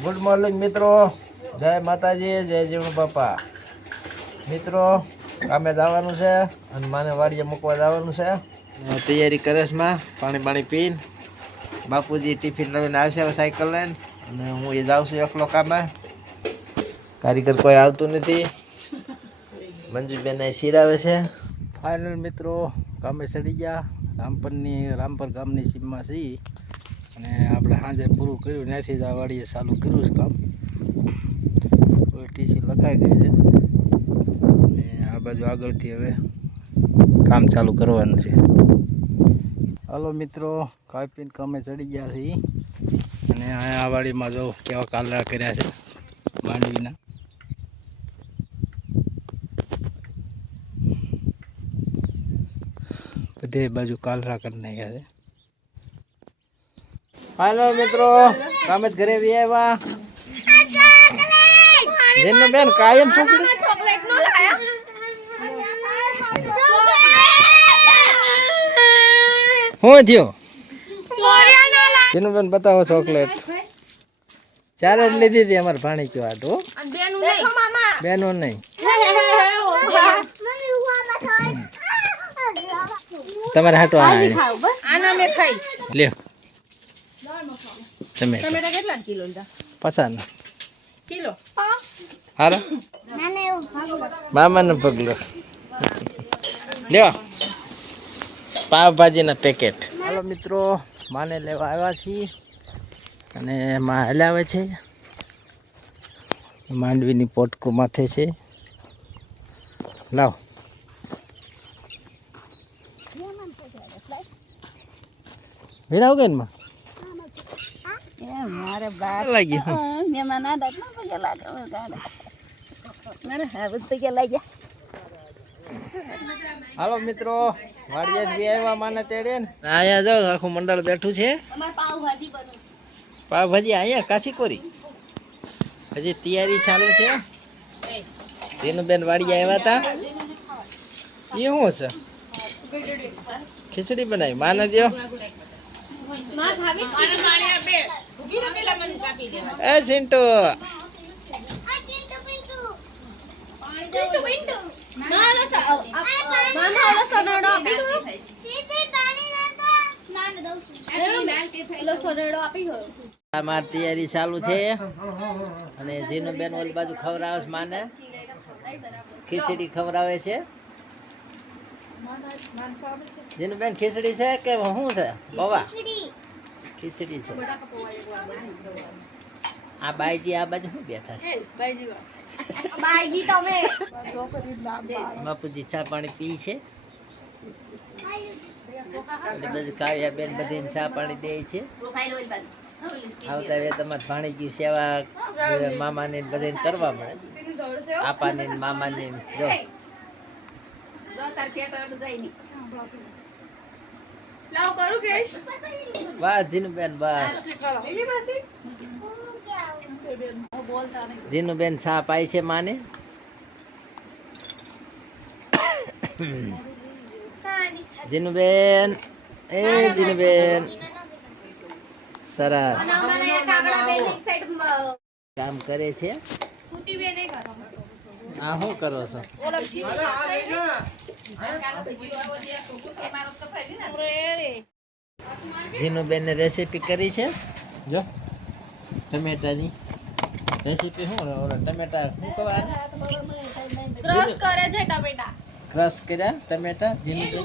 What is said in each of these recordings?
Good morning મિત્રો, જય માતાજી, જય જીવણ બાપા. મિત્રો કામે જવાનું છે અને માને વાડીએ મૂકવા જવાનું છે. તૈયારી કરે છે માં, પાણી પીને. બાપુજી ટિફિન લઈને આવશે સાયકલ લઈને અને હું એ જાઉં છું એકલો કામે. કારીગર કોઈ આવતું નથી. મંજુબેન સિરાવે છે. ફાઇનલ મિત્રો કામે ચડી ગયા. રામપર ગામની સીમમાં છીએ અને આપણે સાંજે પૂરું કર્યું. ત્યાંથી જ આ વાડીએ ચાલુ કર્યું છે કામ. ટીસી લખાઈ ગઈ છે અને આ બાજુ આગળથી હવે કામ ચાલુ કરવાનું છે. હાલો મિત્રો, ખાઈ પીને કામે ચડી ગયા છીએ અને આ વાડીમાં જો કેવા કાલરા કર્યા છે માંડવીના. બધે બાજુ કાલરા કરી નાખ્યા છે. ફાઇનલ મિત્રો કામે જ ઘરે બી આવ્યા. જેનો બેન કાયમ ચોકલેટ નો લાયા. હું થયો જેનો બેન બતાવો ચોકલેટ. ચારે જ લીધી હતી અમારે ભાણી કયો આટો. બેનું નહીં તમારે હાટો લ્યો. ટમેટા કેટલા કિલો લીધા? 50 કિલો. હારો મામાનો પગલો લ્યો. પાવભાજીના પેકેટ. હાલો મિત્રો, માને લેવા આવ્યા છીએ અને માં હલાવે છે. માંડવીની પોટકો માથે છે. લાવ ભીડાવ ગઈ ને માં મારે બાર લાગી મહેમાન આડા ના પગે લાગે મારે હવે પગે લાગ્યા. હાલો મિત્રો, વાડીએ બી આવ્યા માને તેડે ને. અહીંયા જો આખું મંડળ બેઠું છે. પાવભાજી અહીંયા કાચી કોરી હજી તૈયારી ચાલુ છે. તેનું બેન વાડીએ આવ્યા હતા. એ શું છે? ખીચડી બનાવી માને દો. એ સિન્ટુ અમારી તૈયારી ચાલુ છે અને જેનું બેન ઓલી બાજુ ખવડાવે છે માને. ખીચડી ખવડાવે છે. જેનું બેન ખીચડી છે કે શું છે? પૌવા ખીચડી છે. આ બાઈજી આ બાજુ શું બેઠા છે? બાપુજી ચા પાણી પી છે. બધું કાવ્યા બેન બધી ચા પાણી દે છે. આવતા હવે તમારે ભાણી ગયું સેવા મામાની બધી કરવા મળે. આપાની મામાની જો બસ જીનું બેન બસ જીનું બેન ચા પાય છે માને. જીનું બેન એ જીનું બેન સરસ કામ કરે છે. આ શું કરો છો? જીનું બેન ને રેસીપી કરી છે. જો ટમેટાની રેસીપી શું? ટમેટા શું કહેવાય? ક્રશ કરે છે ટમેટા. ક્રશ કર્યા ટમેટા જીનું બેન.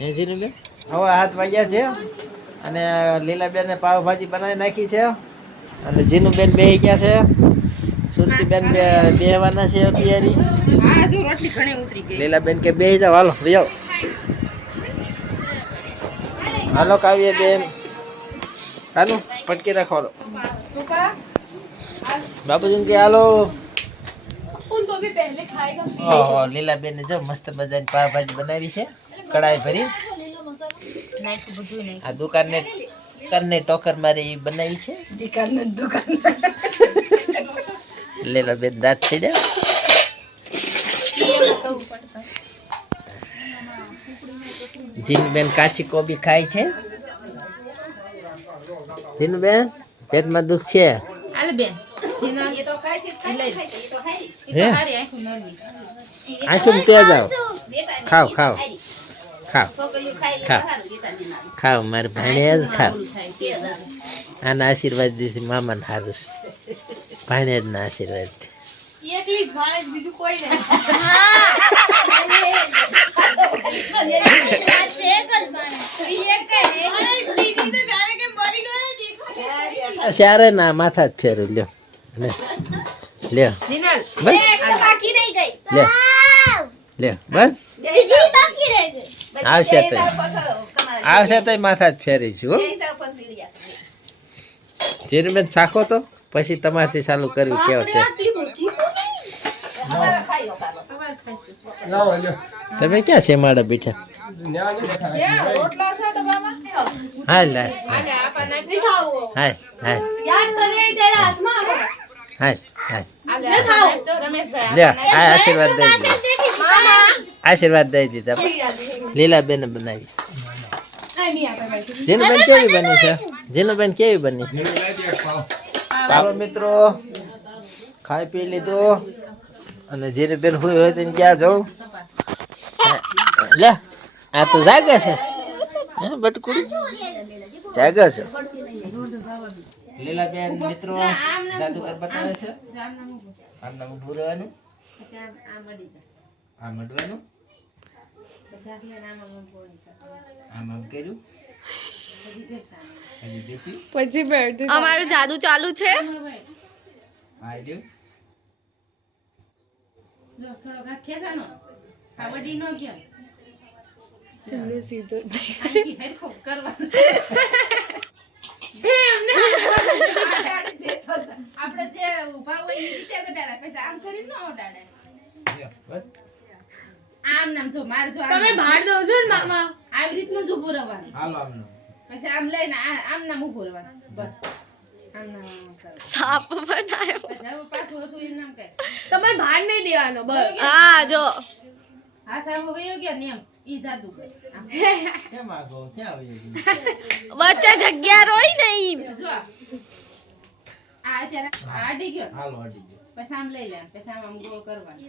એ જીનું બેન હવે હાથ વાગ્યા છે અને લીલા બેન ને પાવભાજી બનાવી નાખી છે અને જીનું બેન બેહી ગયા છે. સુરતી બેન બેહવાના છે તૈયારી. લીલા બેન કે બેહી જાવ. હાલો જાઓ. હાલો કાવ્ય બેન હાલો પટકી રાખો. બાપુજી કે હાલો. લીલા બેન જો મસ્ત મજાની પાવભાજી બનાવી છે કડાઈ ભરી. આ દુકાન ને કરને ટોકર મારી બનાવી છે. લીલા બેન દાંત થઈ જાય. જીન બેન કાચી કોબી ખાય છે. જીન બેન પેટમાં દુખ છે આલે બેન જીના એ તો ખાય છે ખાય છે એ તો ખાય એ તો હારી આખું નવી આંસુ તે જાઓ ખાવ ખાવ ખાવ છોકરીઓ ખાય ખાવ. એટલે સારું બેટા ને ના ખાવ મારે ભાણેજ ખાવ થાય કે આના આશીર્વાદ દીધી મામાને સારું છે ભાણેજ ના આશીર્વાદ એક ઈ ભાણે બીજું કોઈ નહીં સારે ના માથા જ ફેરું લ્યો લે લ્યો જીનલ બસ બાકી રહી ગઈ લે લ્યો બસ બીજી બાકી રહી ગઈ આવશે તો આવશે તો માથા જ ફેરી છું હો જીરુબેન ચાખો તો પછી તમારથી ચાલુ કરવી કેવો ટેસ્ટ તમે ક્યાં શેમાડા બેઠા હાલ હાલ આલે આપા નાખી હાલ હાલ યાદ કરી તેરા હાથમાં હાલ હાલ આલે તો રમેશભાઈ લે આ આશીર્વાદ દઈ દીધા આશીર્વાદ દઈ દીધા લીલા બેન બનાવી જીનુબેન કેવી બની છે જીનુબેન કેવી બની ચાલો મિત્રો ખાઈ પી લીધું અને જીનુબેન હોય હોય તેને ક્યાં જવું લે આ તો જાગે છે હે બટકુડી જાગે છે લીલા બેન મિત્રો જાદુગર બતાવે છે આમ નામ ઉભું રહેવાનું પછી આ મડી જા આ મડવાનું પછી આટલે નામાં પોણી આમ આમ કર્યું પછી ઘર સામે હજી બેસી પછી બેઠી અમારું જાદુ ચાલુ છે આ દે જો થોડો ઘાત ખેંચાનો આ વડી નો ગયો એમને સીધો આખી હરખો કરવાનો આપણે જે ઊભા હોય એ રીતે ગડાડા પછી આમ કરી ન ઓડાડે બસ આમ નામ જો માર જો તમે બહાર દો છો ને મામા આવી રીતનું જ ઊભું રહેવાનું હાલો આમ પછી આમ લઈને આમ નામ ઊભું રહેવાનું બસ આમ નામ કરો સાપ બનાવ્યો પછી હવે પાછું હતું એ નામ કહે તમે બહાર નહીં દેવાનો બસ હા જો હાથ આવો વયો ગયા ને એમ ઈ જાદુ કરે આમ કેમ આગો ક્યાં આવી ગઈ વચ્ચે જગ્યા રોઈ નહીં જો આ અત્યારે આડી ગયો ને, હાલો અડી ગયો પછી આમ લઈ લે પછી આમ ગો કરવાનું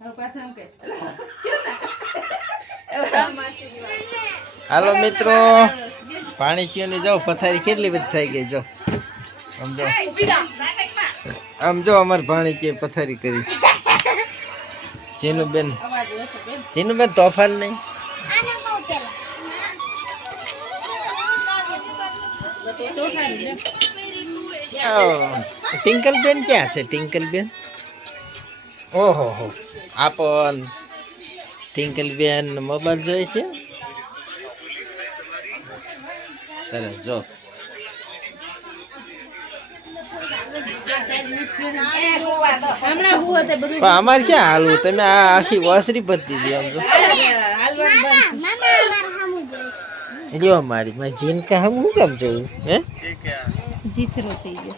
હવે પાછું આમ કહે હાલો મિત્રો પાણી પીવાની જાઓ પથારી કેટલી બધી થઈ ગઈ જો આમ જો આમ જો અમારે પાણી કે પથારી કરી જીનુબેન અવાજ હશે બેન જીનુબેન તોફાન નહીં તો ખાઈ લે ટિંકલબેન ક્યાં છે ટિંકલબેન ઓહો હો આપણ ટિંકલબેન મોબાઈલ જોઈએ છે સરસ જો હમણાં હું હતો બધું પણ અમારે ક્યાં હાલવું તમે આ આખી વાસરી બધી દી આમ જો હાલવાનું બંધ જો મારી જીન કા હમ હું કામ જોયું હે જીથરો થઈ ગયો